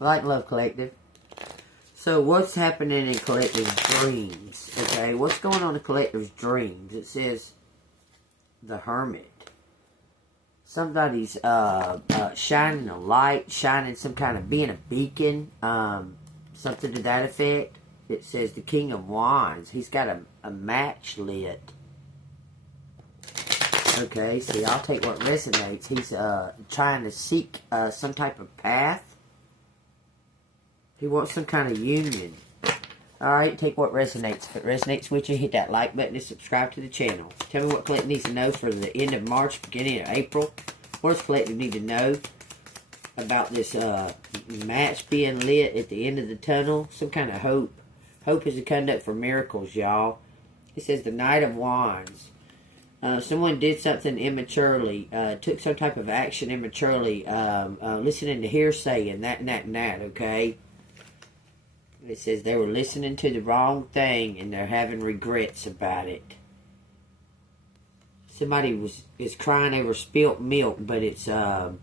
Light Love Collective. So what's happening in Collective's dreams? Okay, what's going on in Collective's dreams? It says the Hermit. Somebody's shining a light, shining some kind of, being a beacon, something to that effect. It says the King of Wands. He's got a match lit. Okay, see, I'll take what resonates. He's trying to seek some type of path. He wants some kind of union. Alright, take what resonates. If it resonates with you, hit that like button and subscribe to the channel. Tell me what Collective needs to know for the end of March, beginning of April. What does Collective need to know about this match being lit at the end of the tunnel? Some kind of hope. Hope is a conduct for miracles, y'all. It says the Knight of Wands. Someone did something immaturely, took some type of action immaturely, listening to hearsay and that, okay? It says they were listening to the wrong thing and they're having regrets about it. Somebody is crying over spilt milk, but it's crying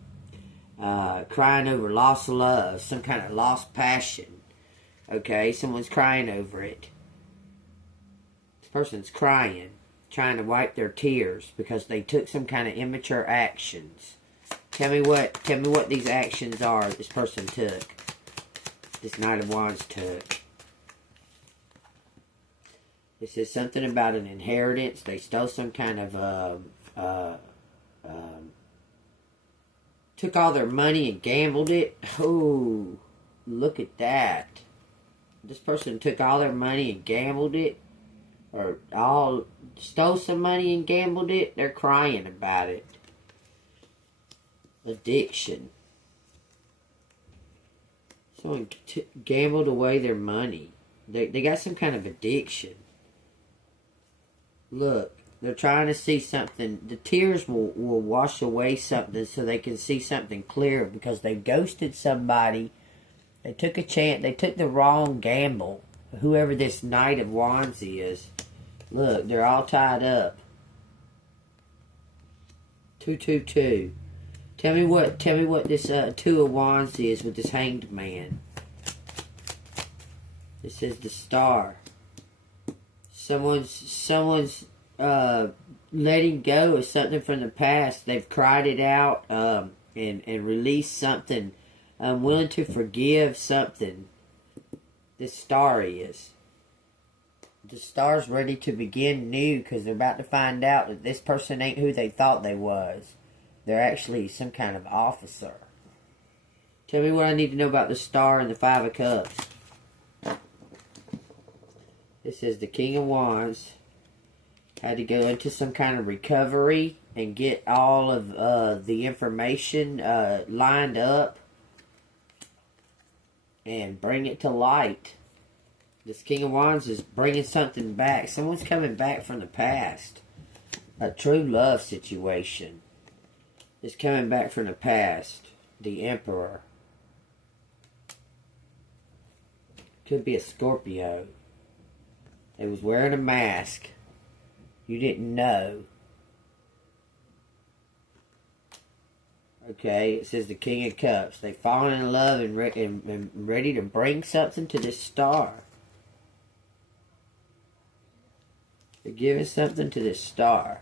over lost love, some kind of lost passion. Okay, someone's crying over it. This person's crying, trying to wipe their tears because they took some kind of immature actions. Tell me what these actions are this person took. This Knight of Wands took. It says something about an inheritance. They stole some kind of took all their money and gambled it. Oh, look at that. This person took all their money and gambled it. Or stole some money and gambled it. They're crying about it. Addiction. Someone gambled away their money. They got some kind of addiction. Look, they're trying to see something. The tears will wash away something so they can see something clear because they ghosted somebody. They took a chance. They took the wrong gamble. Whoever this Knight of Wands is. Look, they're all tied up. 222. Tell me what this Two of Wands is with this Hanged Man. It says the Star. Someone's letting go of something from the past. They've cried it out and released something. Willing to forgive something. This Star is. The Star's ready to begin new because they're about to find out that this person ain't who they thought they was. They're actually some kind of officer. Tell me what I need to know about the Star and the Five of Cups. This is the King of Wands. Had to go into some kind of recovery and get all of the information lined up and bring it to light. This King of Wands is bringing something back. Someone's coming back from the past. A true love situation is coming back from the past. The Emperor. Could be a Scorpio. They was wearing a mask. You didn't know. Okay, it says the King of Cups. They've fallen in love and ready to bring something to this Star. They're giving something to this Star.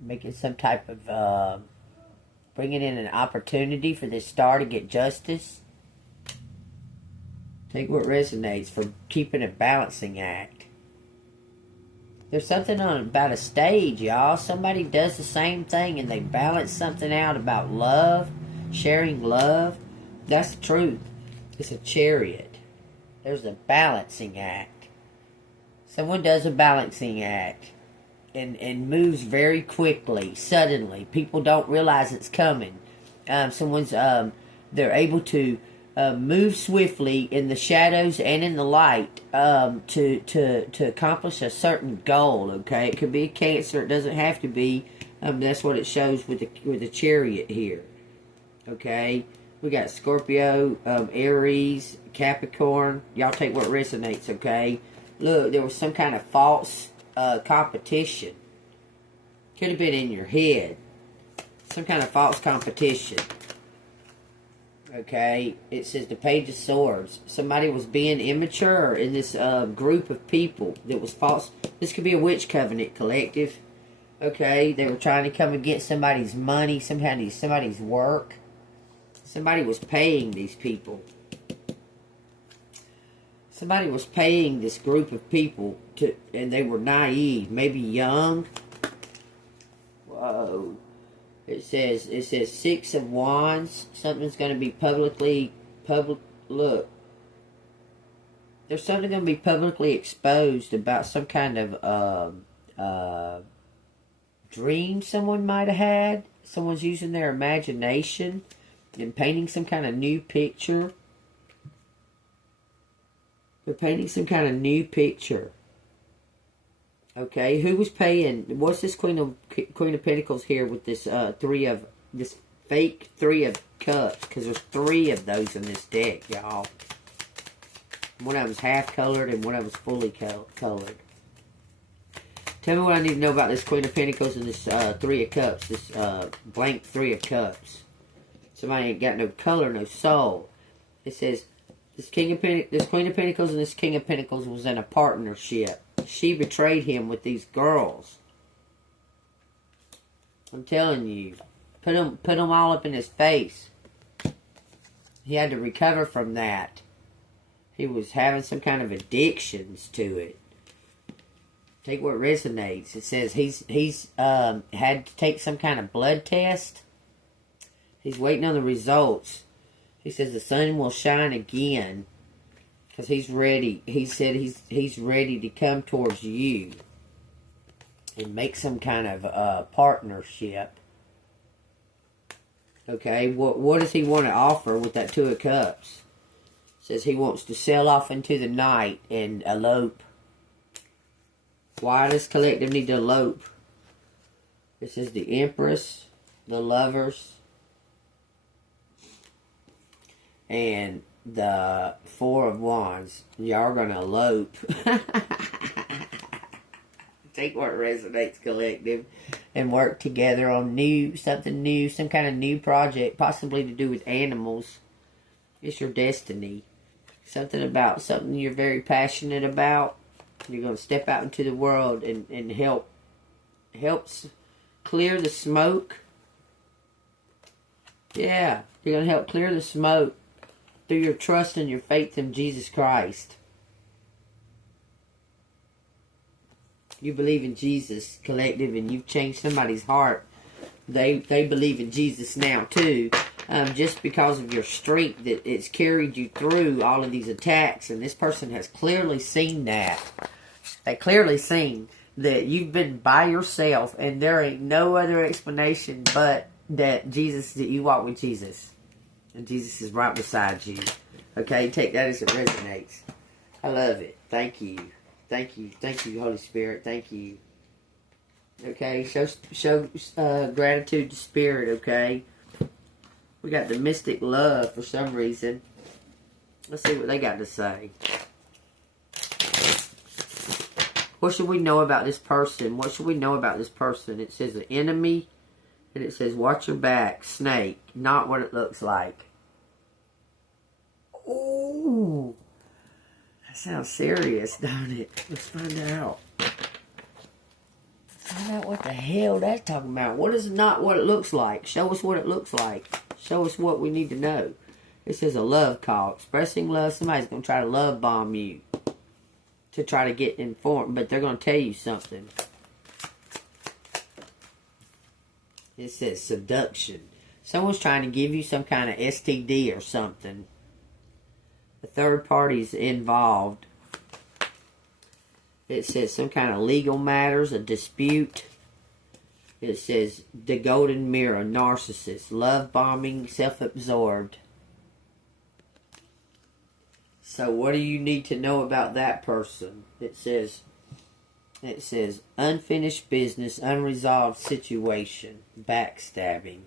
Making some type of, bringing in an opportunity for this Star to get justice. Take what resonates for keeping a balancing act. There's something about a stage, y'all. Somebody does the same thing and they balance something out about love, sharing love. That's the truth. It's a Chariot. There's a balancing act. Someone does a balancing act and moves very quickly, suddenly. People don't realize it's coming. They're able to move swiftly in the shadows and in the light to accomplish a certain goal. Okay, it could be a Cancer. It doesn't have to be. That's what it shows with the Chariot here. Okay, we got Scorpio, Aries, Capricorn. Y'all take what resonates. Okay, look, there was some kind of false competition. Could have been in your head. Some kind of false competition. Okay, it says the Page of Swords. Somebody was being immature in this group of people that was false. This could be a witch covenant collective. Okay, they were trying to come and get somebody's money, somebody's work. Somebody was paying these people. Somebody was paying this group of people to, and they were naive, maybe young. Whoa. It says Six of Wands. Something's going to be look. There's something going to be publicly exposed about some kind of dream someone might have had. Someone's using their imagination and painting some kind of new picture. They're painting some kind of new picture. Okay, who was paying? What's this Queen of Pentacles here with this this fake Three of Cups? Because there's 3 of those in this deck, y'all. One of them's half colored and one of them's fully colored. Tell me what I need to know about this Queen of Pentacles and this Three of Cups. This blank Three of Cups. Somebody ain't got no color, no soul. It says this Queen of Pentacles and this King of Pentacles was in a partnership. She betrayed him with these girls. I'm telling you. Put them all up in his face. He had to recover from that. He was having some kind of addictions to it. Take what resonates. It says he's had to take some kind of blood test. He's waiting on the results. He says the sun will shine again. Because he's ready. He said he's ready to come towards you. And make some kind of partnership. Okay, what does he want to offer with that Two of Cups? Says he wants to sail off into the night and elope. Why does collective need to elope? This is the Empress, the Lovers, and the Four of Wands. Y'all are going to elope. Take what resonates, collective, and work together on something new, some kind of new project, possibly to do with animals. It's your destiny. Something you're very passionate about. You're going to step out into the world and helps clear the smoke. Yeah, you're going to help clear the smoke through your trust and your faith in Jesus Christ. You believe in Jesus, collective, and you've changed somebody's heart. They believe in Jesus now too. Just because of your strength that it's carried you through all of these attacks, and this person has clearly seen that. They clearly seen that you've been by yourself, and there ain't no other explanation but that you walk with Jesus, and Jesus is right beside you. Okay, take that as it resonates. I love it. Thank you, Holy Spirit. Thank you. Okay, show gratitude to Spirit. Okay. We got the Mystic Love for some reason. Let's see what they got to say. What should we know about this person? What should we know about this person? It says an enemy. And it says watch your back. Snake. Not what it looks like. Ooh. That sounds serious, don't it? Let's find out. Find out what the hell that's talking about. What is not what it looks like? Show us what it looks like. Show us what we need to know. This is a love call. Expressing love. Somebody's going to try to love bomb you. To try to get informed. But they're going to tell you something. It says seduction. Someone's trying to give you some kind of STD or something. The third party's involved. It says some kind of legal matters, a dispute. It says the golden mirror, narcissist, love bombing, self-absorbed. So what do you need to know about that person? It says unfinished business, unresolved situation, backstabbing.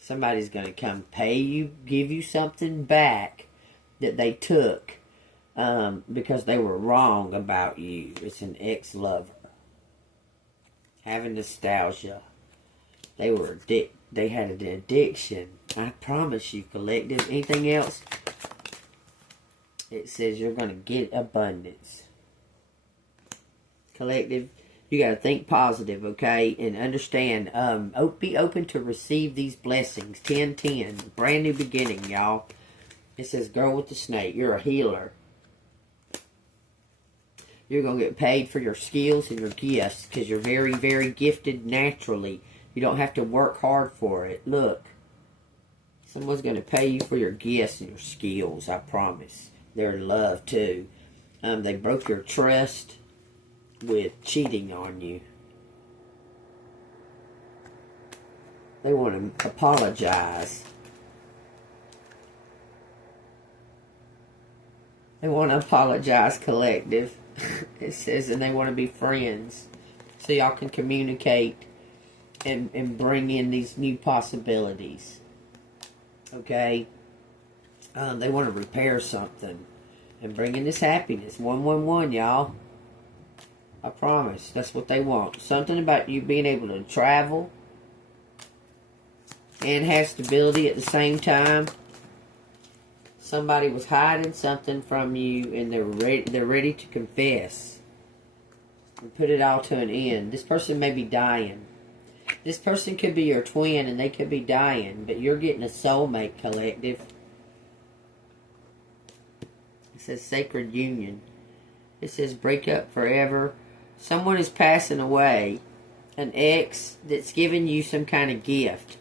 Somebody's going to come pay you, give you something back that they took because they were wrong about you. It's an ex-lover. Having nostalgia. They had an addiction. I promise you, collective. Anything else? It says you're going to get abundance. Collective, you got to think positive, okay? And understand, be open to receive these blessings. 10-10, brand new beginning, y'all. It says, girl with the snake, you're a healer. You're going to get paid for your skills and your gifts because you're very, very gifted naturally. You don't have to work hard for it. Look, someone's going to pay you for your gifts and your skills, I promise. They're in love, too. They broke your trust with cheating on you. They want to apologize. They want to apologize, collective. It says, and they want to be friends. So y'all can communicate and bring in these new possibilities. Okay? They want to repair something and bring in this happiness. 111, y'all. I promise. That's what they want. Something about you being able to travel and have stability at the same time. Somebody was hiding something from you and they're ready to confess and put it all to an end. This person may be dying. This person could be your twin and they could be dying, but you're getting a soulmate, collective. It says sacred union. It says break up forever. Someone is passing away. An ex that's giving you some kind of gift.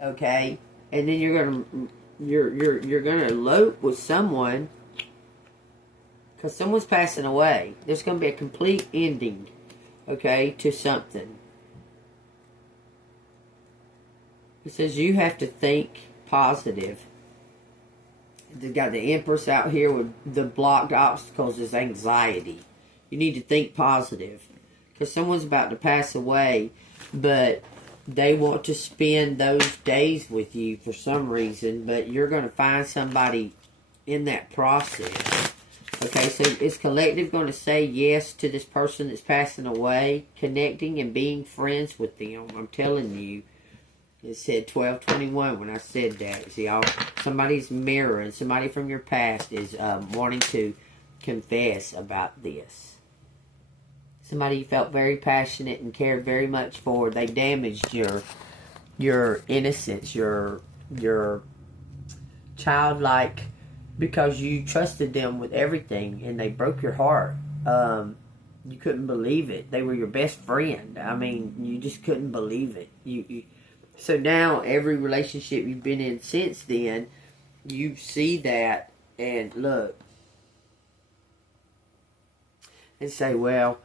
Okay? And then you're gonna elope with someone because someone's passing away. There's gonna be a complete ending, okay, to something. It says you have to think positive. They got the Empress out here with the blocked obstacles is anxiety. You need to think positive because someone's about to pass away, but they want to spend those days with you for some reason, but you're going to find somebody in that process. Okay, so is collective going to say yes to this person that's passing away, connecting and being friends with them? I'm telling you, it said 12:21 when I said that. See, somebody's mirror and somebody from your past is wanting to confess about this. Somebody you felt very passionate and cared very much for. They damaged your innocence, your childlike, because you trusted them with everything and they broke your heart. You couldn't believe it. They were your best friend. I mean, you just couldn't believe it. So now every relationship you've been in since then, you see that and look and say, well,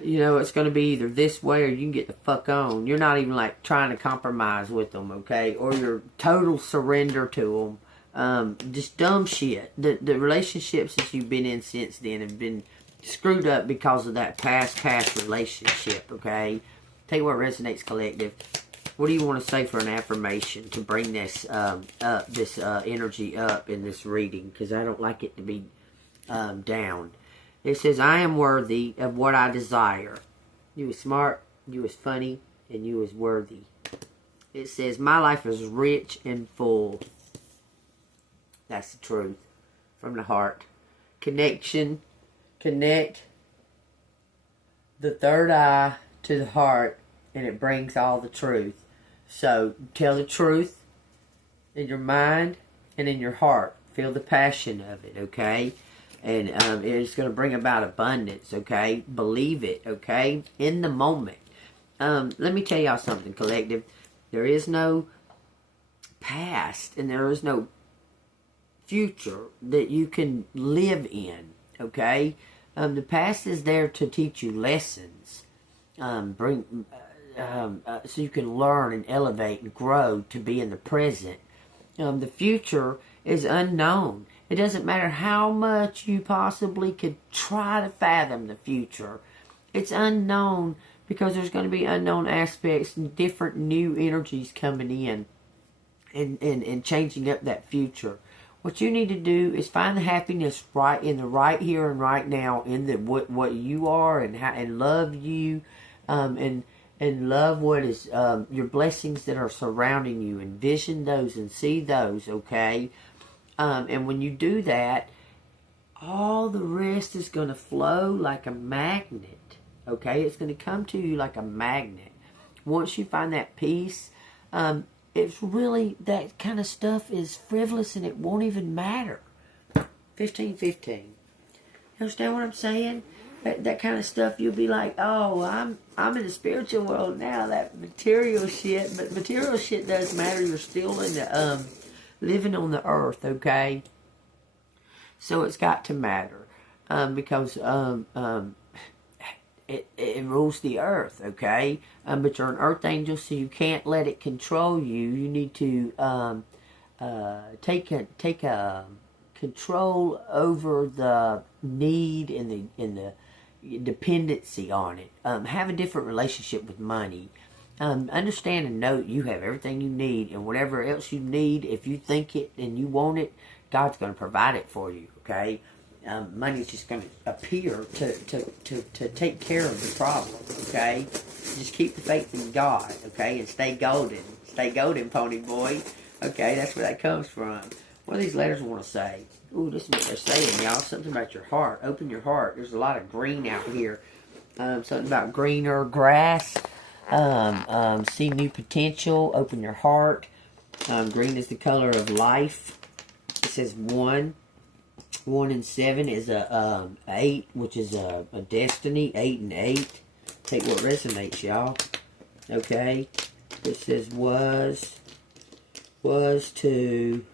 you know, it's going to be either this way or you can get the fuck on. You're not even like trying to compromise with them, okay? Or you're total surrender to them. Just dumb shit. The relationships that you've been in since then have been screwed up because of that past relationship, okay? Tell you what resonates, collective. What do you want to say for an affirmation to bring this energy up in this reading? Because I don't like it to be down. It says, I am worthy of what I desire. You is smart, you is funny, and you is worthy. It says, my life is rich and full. That's the truth. From the heart. Connection. Connect the third eye to the heart, and it brings all the truth. So, tell the truth in your mind and in your heart. Feel the passion of it, okay? And it's going to bring about abundance, okay? Believe it, okay? In the moment. Let me tell y'all something, collective. There is no past and there is no future that you can live in, okay? The past is there to teach you lessons. So you can learn and elevate and grow to be in the present. The future is unknown. It doesn't matter how much you possibly could try to fathom the future. It's unknown because there's going to be unknown aspects and different new energies coming in and changing up that future. What you need to do is find the happiness right in the right here and right now in the what you are and love you, and and love what is your blessings that are surrounding you. Envision those and see those, okay? And when you do that, all the rest is going to flow like a magnet, okay? It's going to come to you like a magnet. Once you find that peace, it's really, that kind of stuff is frivolous and it won't even matter. 15:15. You understand what I'm saying? That kind of stuff, you'll be like, oh, I'm in the spiritual world now. That material shit, but material shit doesn't matter. You're still in the living on the earth, okay? So it's got to matter because it rules the earth, okay? But you're an earth angel, so you can't let it control you. You need to take a control over the need and the dependency on it. Have a different relationship with money. Understand and know you have everything you need, and whatever else you need, if you think it and you want it, God's going to provide it for you, okay? Money's just going to appear to take care of the problem, okay? Just keep the faith in God, okay? And stay golden. Stay golden, pony boy. Okay, that's where that comes from. What do these letters want to say? Ooh, this is what they're saying, y'all. Something about your heart. Open your heart. There's a lot of green out here. Something about greener grass. See new potential. Open your heart. Green is the color of life. It says 1. 1 and 7 is a 8, which is a destiny. 8 and 8. Take what resonates, y'all. Okay. It says was to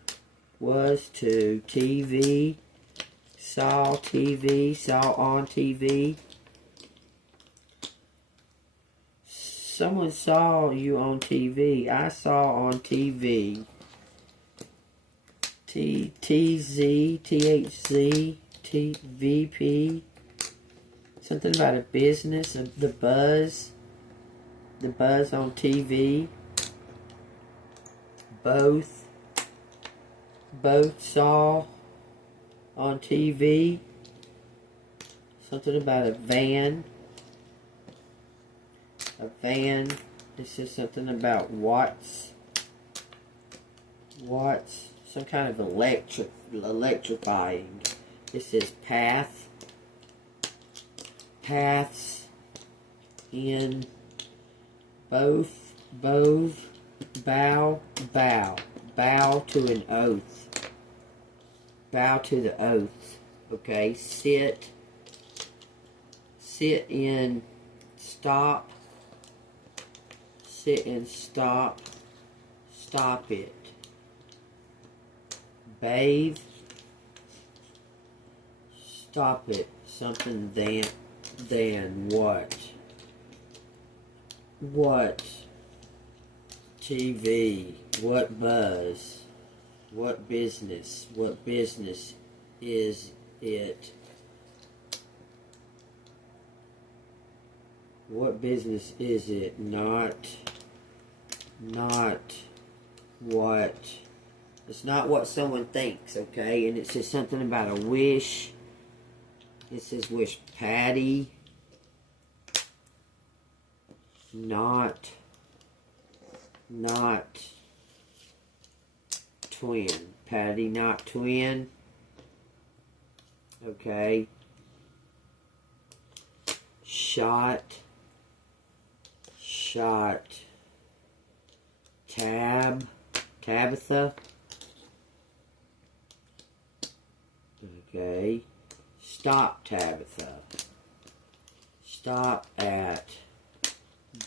TV, saw on TV. Someone saw you on TV. I saw on TV. TZ, THZ, TVP. Something about a business, the buzz on TV. Both saw on TV. Something about a van. This is something about watts. Some kind of electrifying. This says paths in both, bow to an oath. Bow to the oath. Okay, sit in, stop. Sit and stop. Stop it. Bathe. Stop it. Something than what? What? TV. What buzz? What business? What business is it? What business is it? Not what. It's not what someone thinks, okay? And it says something about a wish. It says wish Patty. Not twin. Patty, not twin. Okay. Shot. Tabitha. Okay. Stop, Tabitha. Stop at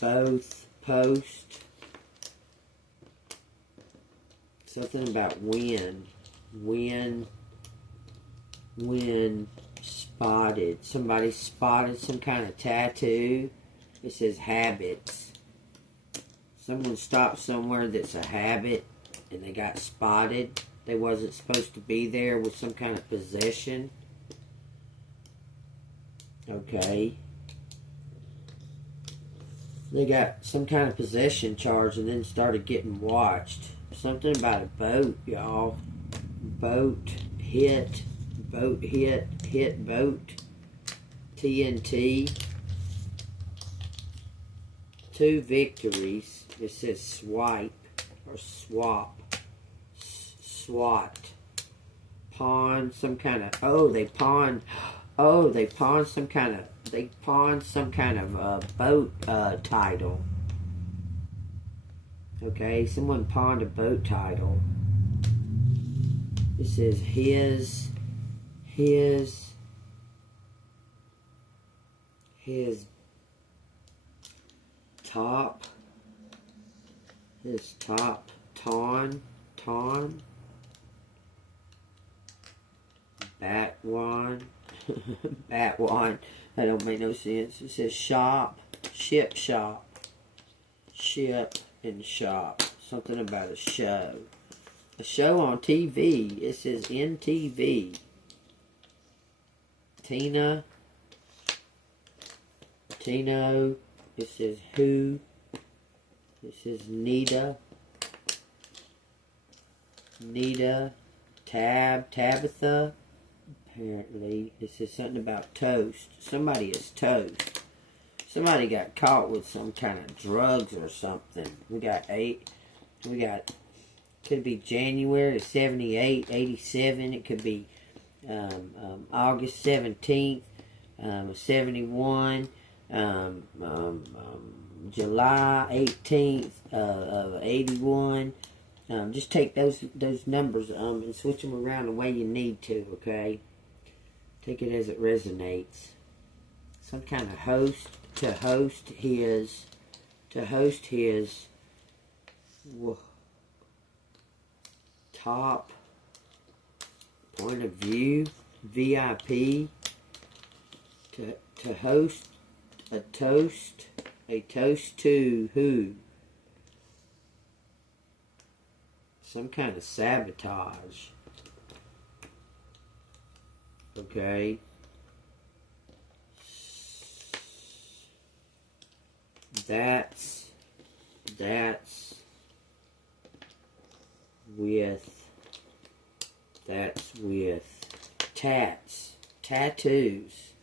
both post. Something about when spotted. Somebody spotted some kind of tattoo. It says habits. Someone stopped somewhere that's a habit and they got spotted. They wasn't supposed to be there with some kind of possession. Okay. They got some kind of possession charge and then started getting watched. Something about a boat, y'all. Boat hit. TNT. 2 victories. It says swipe or swap. SWAT. Pawn some kind of, they pawned some kind of boat title. Okay, someone pawned a boat title. It says his top Ton Batwan Batwan. That don't make no sense. It says shop and shop. Something about a show. A show on TV. It says NTV. Tino. It says who. It says Nita. Tabitha. Apparently, it says something about toast. Somebody is toast. Somebody got caught with some kind of drugs or something. We got could be January 78, 87. It could be August 17th, 71. July 18th of 81. Just take those numbers and switch them around the way you need to, okay? Take it as it resonates. Some kind of host to host his top point of view, VIP, to host a toast to who? Some kind of sabotage. Okay. That's with tattoos.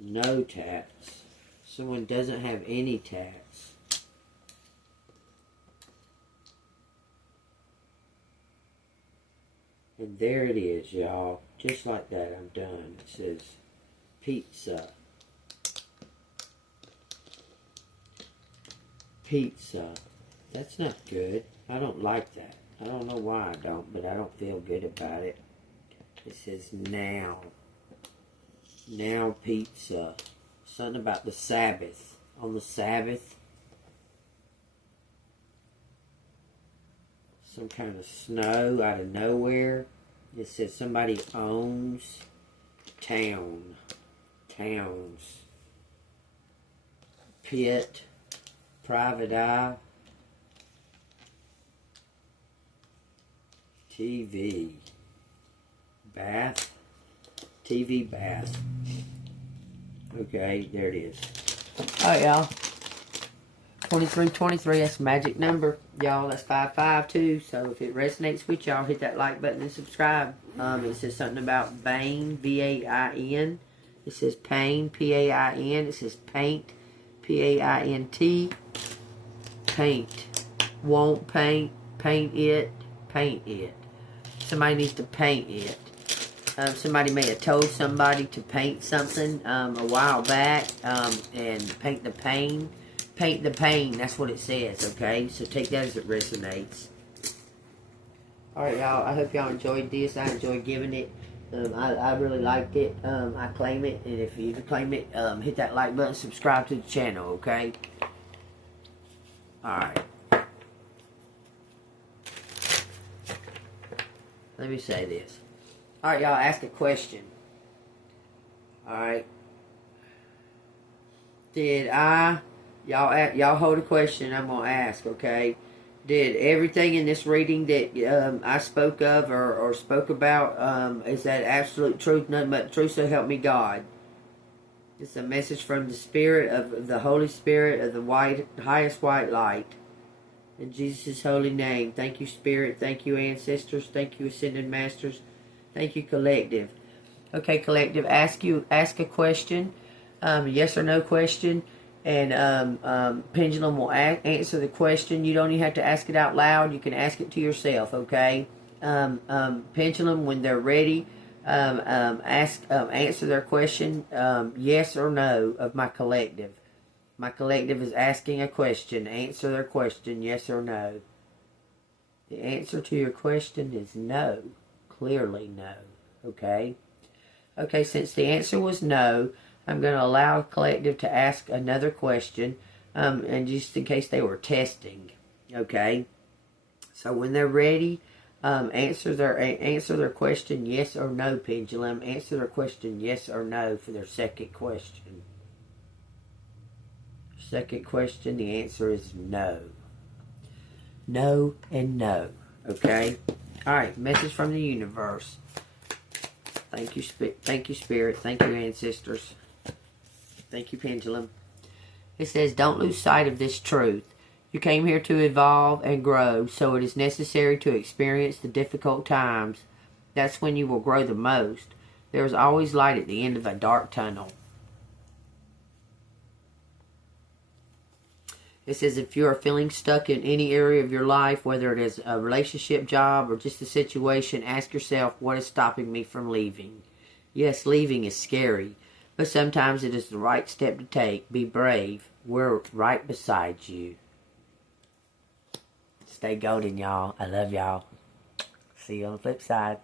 No tats. Someone doesn't have any tats. And there it is, y'all. Just like that, I'm done. It says pizza. Pizza. That's not good. I don't like that. I don't know why I don't, but I don't feel good about it. It says now. Now pizza. Something about the Sabbath. On the Sabbath. Some kind of snow out of nowhere. It says somebody owns towns. Pit. Private eye. TV. Bath. TV bath. Okay, there it is. Alright, y'all. 2323, that's the magic number. Y'all, that's 552. So if it resonates with y'all, hit that like button and subscribe. It says something about Vain, V-A-I-N. It says pain, P-A-I-N. It says paint, P-A-I-N-T. Paint. Won't paint. Paint it. Paint it. Somebody needs to paint it. Somebody may have told somebody to paint something a while back and paint the pain. Paint the pain. That's what it says, okay? So take that as it resonates. Alright, y'all. I hope y'all enjoyed this. I enjoyed giving it. I really liked it. I claim it. And if you claim it, hit that like button. Subscribe to the channel, okay? Alright. Let me say this. Alright, y'all, ask a question. Alright. Y'all hold a question I'm going to ask, okay? Did everything in this reading that I spoke of or spoke about, is that absolute truth, nothing but the truth, so help me God? It's a message from the Spirit of the Holy Spirit of the highest white light. In Jesus' holy name. Thank you, Spirit. Thank you, ancestors. Thank you, ascended masters. Thank you, collective. Okay, collective, ask a question, yes or no question, And Pendulum will answer the question. You don't even have to ask it out loud. You can ask it to yourself, okay? Pendulum, when they're ready, answer their question, yes or no, of my collective. My collective is asking a question. Answer their question, yes or no. The answer to your question is no. Clearly no. Okay? Okay, since the answer was no, I'm going to allow collective to ask another question, and just in case they were testing. Okay? So when they're ready, answer their question yes or no, Pendulum. Answer their question yes or no for their second question. Second question, the answer is no. No and no. Okay? Alright, message from the universe. Thank you, thank you, Spirit. Thank you, ancestors. Thank you, Pendulum. It says, don't lose sight of this truth. You came here to evolve and grow, so it is necessary to experience the difficult times. That's when you will grow the most. There is always light at the end of a dark tunnel. It says if you are feeling stuck in any area of your life, whether it is a relationship, job, or just a situation, ask yourself, what is stopping me from leaving? Yes, leaving is scary, but sometimes it is the right step to take. Be brave. We're right beside you. Stay golden, y'all. I love y'all. See you on the flip side.